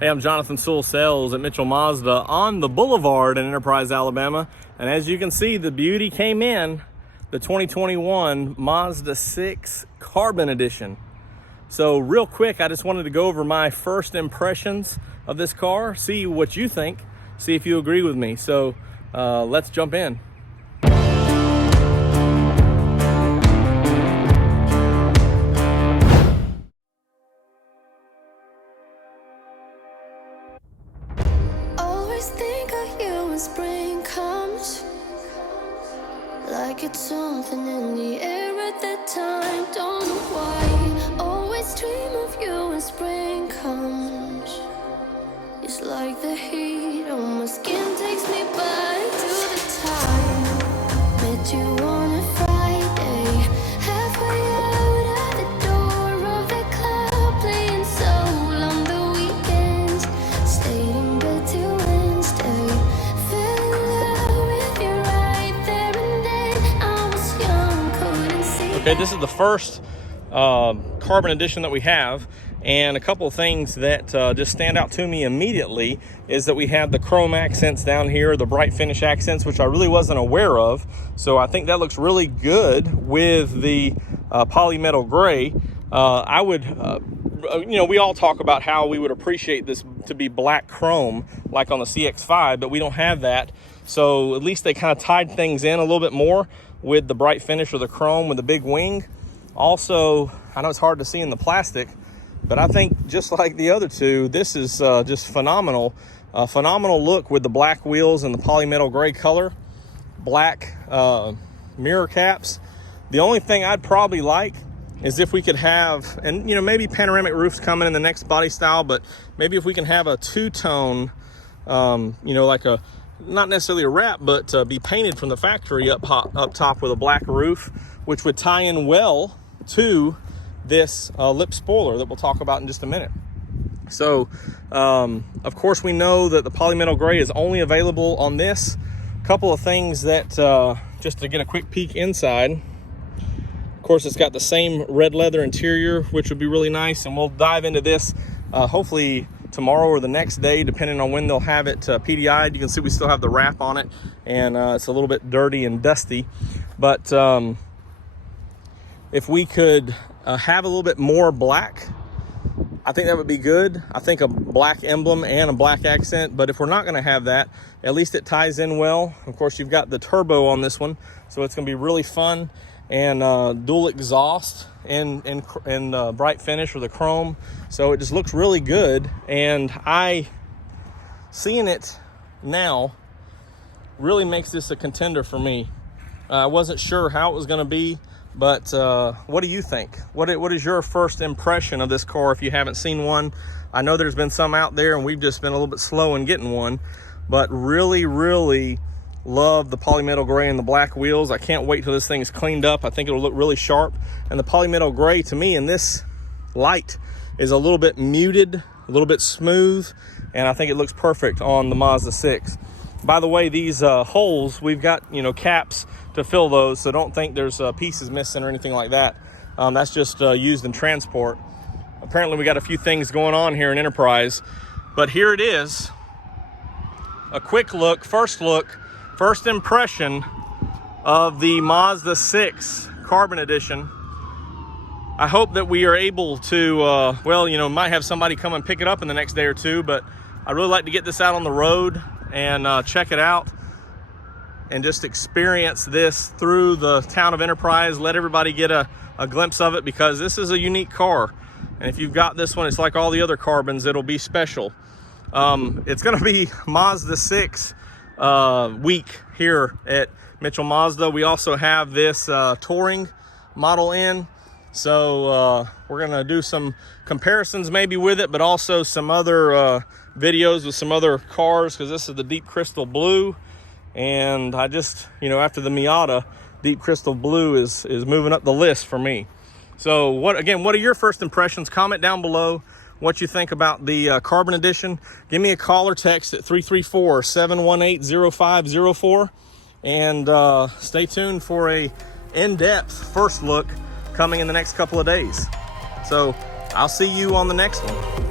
Hey, I'm Jonathan Sewell Sales at Mitchell Mazda on the Boulevard in Enterprise, Alabama. And as you can see, the beauty came in, the 2021 Mazda 6 Carbon Edition. So real quick, I just wanted to go over my first impressions of this car, see what you think, see if you agree with me. So let's jump in. Think of you when spring comes, like it's something in the air at that time. Don't know why, always dream of you when spring comes. It's like the heat on my skin takes me back to the time met you on a Friday, halfway out at the door of the club, playing soul on the weekends, stayed in bed till Okay, this is the first Carbon Edition that we have, and a couple of things that just stand out to me immediately is that we have the chrome accents down here, the bright finish accents, which I really wasn't aware of. So I think that looks really good with the polymetal gray. I would, we all talk about how we would appreciate this to be black chrome, like on the CX-5, but we don't have that. So at least they kind of tied things in a little bit more with the bright finish or the chrome with the big wing. Also, I know it's hard to see in the plastic, but I think just like the other two, this is just phenomenal. Phenomenal look with the black wheels and the polymetal gray color, black mirror caps. The only thing I'd probably like is if we could have, and maybe panoramic roofs coming in the next body style, but maybe if we can have a two-tone, like a, not necessarily a wrap, but be painted from the factory up top with a black roof, which would tie in well to this lip spoiler that we'll talk about in just a minute. So, of course, we know that the polymetal gray is only available on this. A couple of things that, just to get a quick peek inside. Of course, it's got the same red leather interior, which would be really nice, and we'll dive into this hopefully tomorrow or the next day, depending on when they'll have it PDI'd. You can see we still have the wrap on it, and it's a little bit dirty and dusty. But if we could have a little bit more black, I think that would be good. I think a black emblem and a black accent, but if we're not going to have that, at least it ties in well. Of course, you've got the turbo on this one, so it's going to be really fun, and dual exhaust and bright finish or the chrome, so it just looks really good. And seeing it now really makes this a contender for me. I wasn't sure how it was going to be, but what do you think? What is your first impression of this car if you haven't seen one? I know there's been some out there, and we've just been a little bit slow in getting one, but really love the polymetal gray and the black wheels. I can't wait till this thing is cleaned up. I think it'll look really sharp. And the polymetal gray, to me, in this light, is a little bit muted, a little bit smooth, and I think it looks perfect on the Mazda 6. By the way, these holes, we've got caps to fill those, so don't think there's pieces missing or anything like that. That's just used in transport. Apparently we got a few things going on here in Enterprise, but here it is. A quick look, first impression of the Mazda 6 Carbon Edition. I hope that we are able to, might have somebody come and pick it up in the next day or two, but I'd really like to get this out on the road and check it out and just experience this through the town of Enterprise, let everybody get a glimpse of it, because this is a unique car. And if you've got this one, it's like all the other Carbons, it'll be special. It's gonna be Mazda 6 week here at Mitchell Mazda. We also have this touring model in, so we're gonna do some comparisons maybe with it, but also some other videos with some other cars, because this is the deep crystal blue, and I just, after the Miata, deep crystal blue is moving up the list for me. So what are your first impressions? Comment down below what you think about the Carbon Edition. Give me a call or text at 334-718-0504, and stay tuned for a in-depth first look coming in the next couple of days. So I'll see you on the next one.